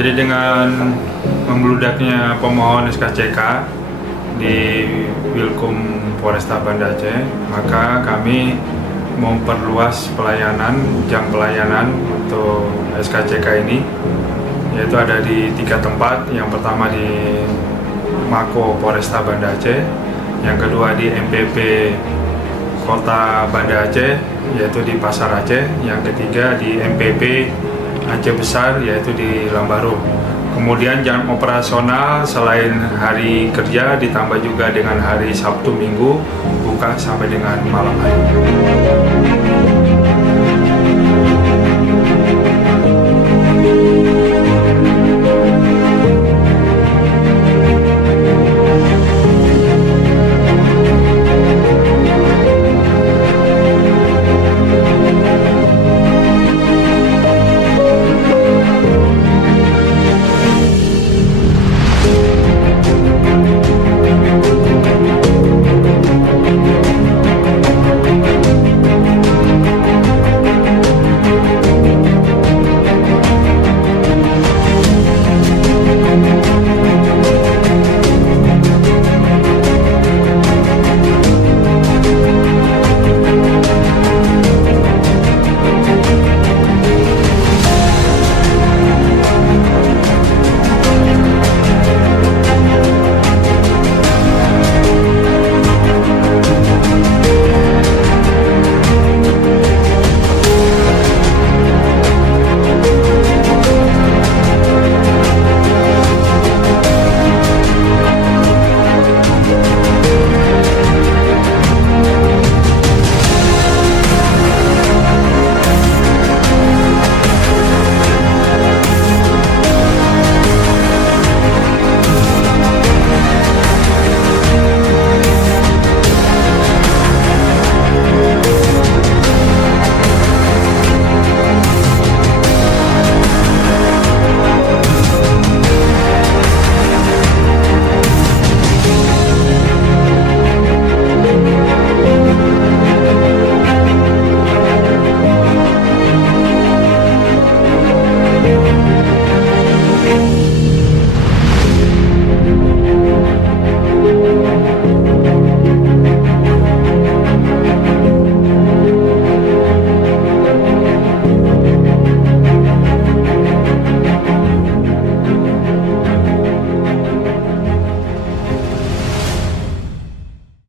Jadi dengan membludaknya pemohon Skck di Wilkum Polresta Banda Aceh, maka kami memperluas jam pelayanan untuk Skck ini, yaitu ada di 3 tempat. Yang pertama di Mako Polresta Banda Aceh, yang kedua di MPP Kota Banda Aceh, yaitu di Pasar Aceh, yang ketiga di MPP Aceh Besar, yaitu di Lambaru. Kemudian jam operasional selain hari kerja ditambah juga dengan hari Sabtu Minggu buka sampai dengan malam hari.